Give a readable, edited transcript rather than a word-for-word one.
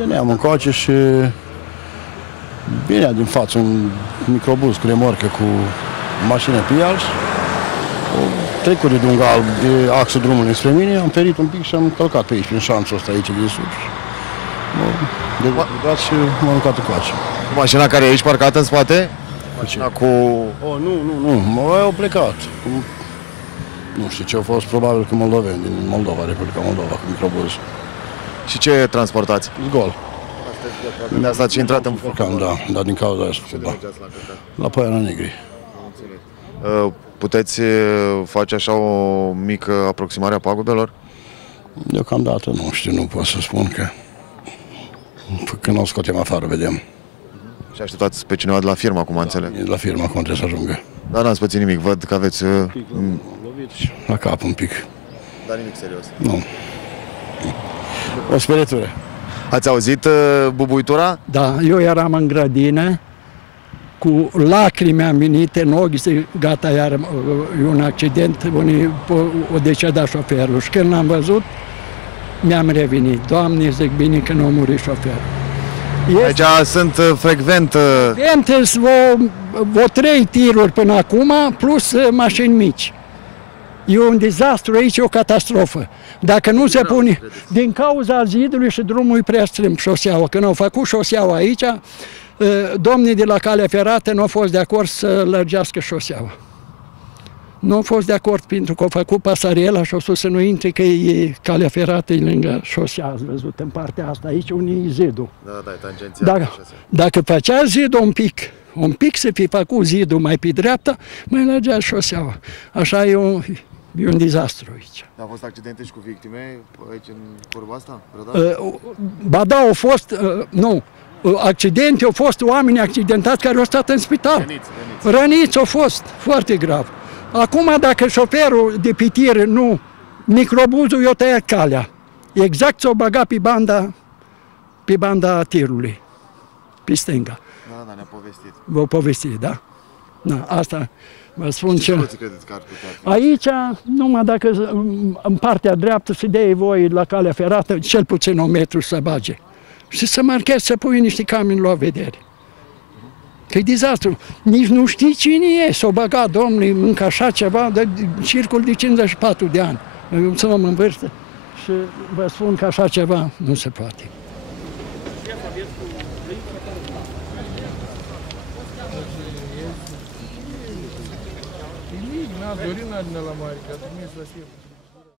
Veneam încoace și venea din față un microbuz cu remorcă cu mașină pe el și o trecere de un galb de axul drumului spre mine, am ferit un pic și am călcat pe aici, prin șanțul ăsta aici de sus. M-am dezlegat și m-am aruncat încoace. Mașina care e aici parcată în spate? Mașina cu... Oh, nu, au plecat. Nu știu ce au fost, probabil că moldoveni, din Moldova, Republica Moldova, cu microbuz. Și ce transportați? Gol. De asta ați intrat în... Da, din cauza asta. Da. La Poiana Negri. Puteți face așa o mică aproximare a pagubelor? Deocamdată nu știu, nu pot să spun că... Când o scotem afară, vedem. Și așteptați pe cineva de la firmă, acum înțeleg? De la firmă, acum trebuie să ajungă. Dar n-ați pățit nimic, văd că aveți... La cap un pic. Dar nimic serios? Nu. O speritură. Ați auzit bubuitura? Da, eu eram în grădină, cu lacrimi am venit în ochi, zic, gata, iar e un accident, o decedat șoferul. Și când l-am văzut, mi-am revenit. Doamne, zic, bine că nu a murit șoferul. Aici sunt frecvent... Vreo 3 tiruri până acum, plus mașini mici. E un dezastru aici, e o catastrofă. Dacă nu se pune, din cauza zidului și drumului prea strâmb șoseaua. Când au făcut șoseaua aici, domnii de la calea ferată nu au fost de acord să lărgească șoseaua. Nu au fost de acord pentru că au făcut pasarela și au spus să nu intre, că e calea ferată, e lângă șosea, ați văzut, în partea asta, aici unde e zidul. Da, e tangențial. Dacă făcea zidul un pic să fi făcut zidul mai pe dreapta, mai lărgea șoseaua. Așa e un dezastru aici. Au fost accidente și cu victime aici în curba asta? Ba da, au fost, nu, accidente, au fost oameni accidentați care au stat în spital. Răniți au fost, foarte grav. Acum, dacă șoferul de pe tir, microbuzul i-a tăiat calea. Exact s-o băgat pe banda tirului, pe stânga. Da, ne-a povestit. V-a povestit, da? Da, asta vă spun ce... soluții credeți că ar putea fi? Aici, numai dacă în partea dreaptă se dea voi la calea ferată, cel puțin 1 metru să bage. Și să marcheze, să pui niște camini la vedere. Că e dezastru. Nici nu știi cine e. S-o băgat, domnule, încă așa ceva, de circul de 54 de ani. Eu sunt om în vârstă și vă spun că așa ceva nu se poate. Dorina la mare, că a trimis la